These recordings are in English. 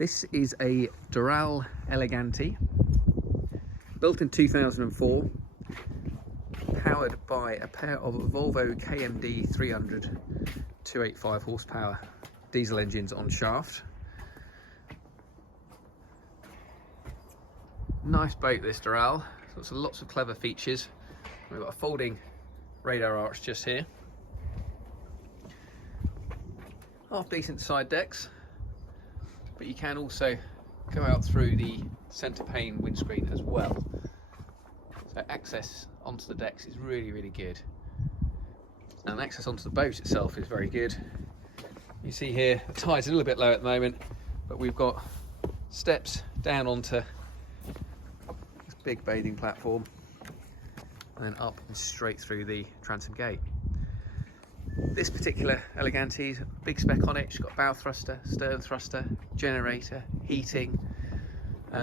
This is a Doral Elegante, built in 2004, powered by a pair of Volvo KMD 300 285 horsepower diesel engines on shaft. Nice boat, this Doral. So lots of clever features. We've got a folding radar arch just here. Half decent side decks, but you can also go out through the centre pane windscreen as well. So access onto the decks is really, really good. And access onto the boat itself is very good. You see here, the tide's a little bit low at the moment, but we've got steps down onto this big bathing platform and then up and straight through the transom gate. This particular Elegante, big spec on it. It's got bow thruster, stern thruster, generator, heating. You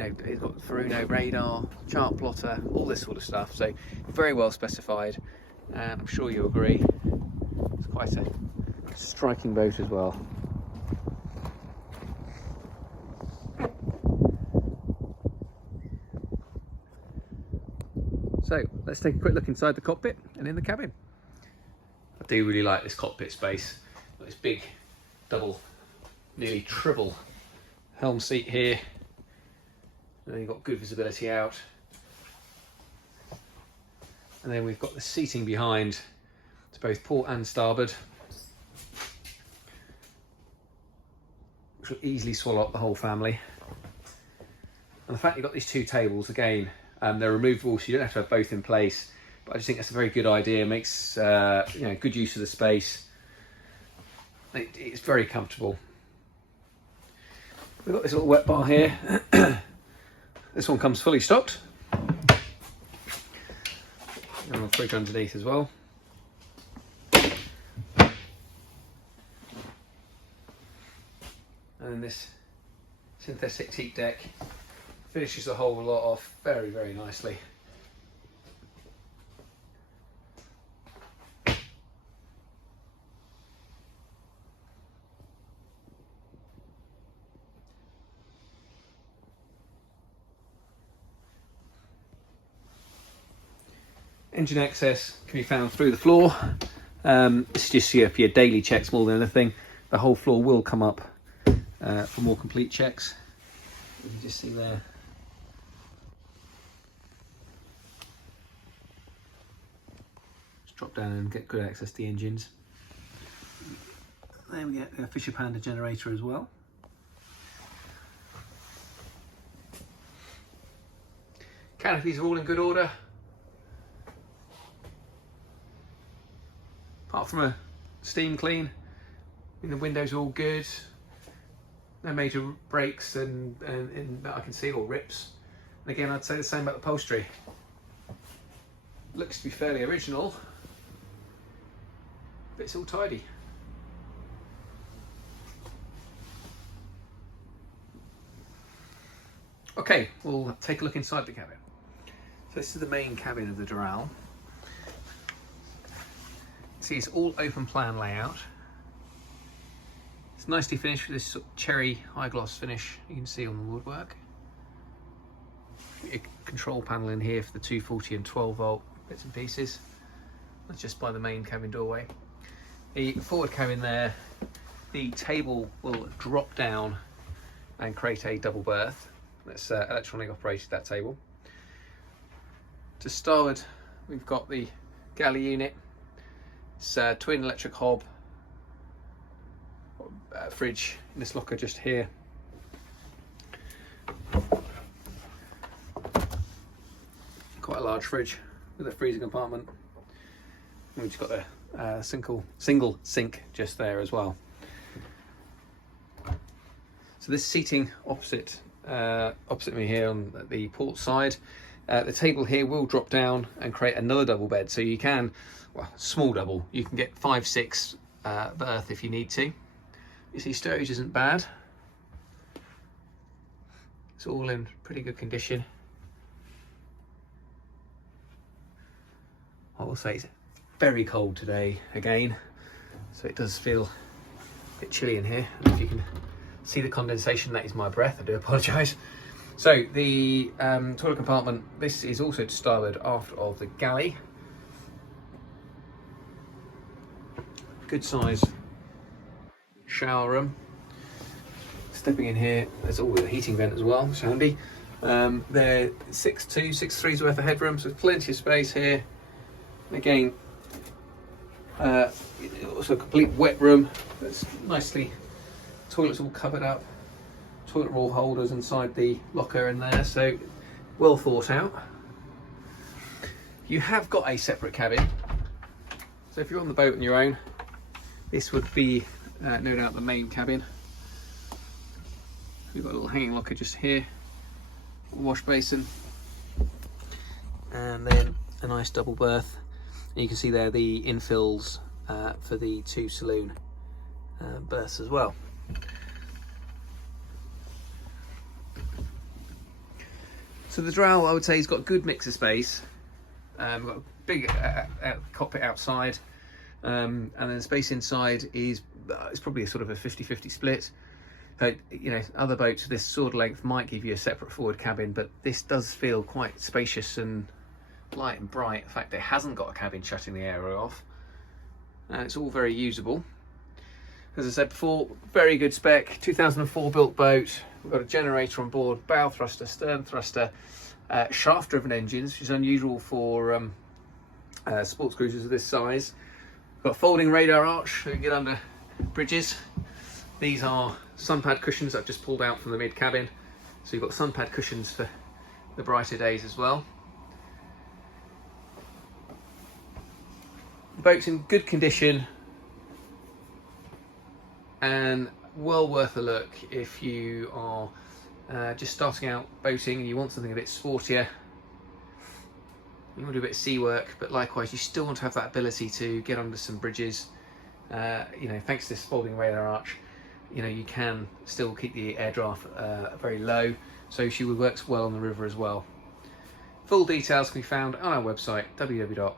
know, it's got Furuno radar, chart plotter, all this sort of stuff. So very well specified, and I'm sure you agree. It's quite a striking boat as well. So let's take a quick look inside the cockpit and in the cabin. I do really like this cockpit space. Got this big double, nearly triple helm seat here. And then you've got good visibility out. And then we've got the seating behind to both port and starboard, which will easily swallow up the whole family. And the fact you've got these two tables, again, they're removable, so you don't have to have both in place. But I just think that's a very good idea. It makes you know, good use of the space. It's very comfortable. We've got this little wet bar here. This one comes fully stocked. And a fridge underneath as well. And then this synthetic teak deck finishes the whole lot off very, very nicely. Engine access can be found through the floor. This is just for your daily checks more than anything. The whole floor will come up for more complete checks. You can just see there. Just drop down and get good access to the engines. There we get a Fisher Panda generator as well. Canopies are all in good order. Apart from a steam clean, the windows are all good. No major breaks and that I can see, or rips. And again, I'd say the same about the upholstery. Looks to be fairly original, but it's all tidy. Okay, we'll take a look inside the cabin. So this is the main cabin of the Doral. See, it's all open plan layout. It's nicely finished with this sort of cherry high gloss finish you can see on the woodwork. A control panel in here for the 240 and 12 volt bits and pieces. That's just by the main cabin doorway. The forward cabin there, the table will drop down and create a double berth. That's electronically operated, that table. To starboard, we've got the galley unit. It's a twin electric hob, fridge in this locker just here. Quite a large fridge with a freezing compartment. And we've just got a single sink just there as well. So this seating opposite me here on the port side. The table here will drop down and create another double bed, so you can, well, small double, you can get 5-6 berth if you need to. You see, stowage isn't bad. It's all in pretty good condition. I will say it's very cold today again, so it does feel a bit chilly in here. I don't know if you can see the condensation. That is my breath, I do apologise. So the toilet compartment, this is also styled aft of the galley. Good size shower room. Stepping in here, there's all the heating vent as well, it's handy. They're 6'2", 6'3's worth of headroom, so plenty of space here. Again, also a complete wet room that's nicely, toilets all covered up, toilet roll holders inside the locker in there, so well thought out. You have got a separate cabin, so if you're on the boat on your own, this would be no doubt the main cabin. We've got a little hanging locker just here, a wash basin, and then a nice double berth. And you can see there the infills for the 2 saloon berths as well. So the Doral, I would say, has got a good mix of space. We've got a big cockpit outside, and then the space inside is probably a sort of a 50-50 split. You know, other boats this sword length might give you a separate forward cabin, but this does feel quite spacious and light and bright. In fact, it hasn't got a cabin shutting the aero off, and it's all very usable. As I said before, very good spec, 2004 built boat. We've got a generator on board, bow thruster, stern thruster, shaft driven engines, which is unusual for sports cruisers of this size. We've got folding radar arch, so you can get under bridges. These are sun pad cushions I've just pulled out from the mid cabin, so you've got sun pad cushions for the brighter days as well. The boat's in good condition and well worth a look if you are just starting out boating and you want something a bit sportier. You want to do a bit of sea work, but likewise you still want to have that ability to get under some bridges. You know, thanks to this folding radar arch, you know, you can still keep the air draft very low, so she works well on the river as well. Full details can be found on our website www.mya.co.uk.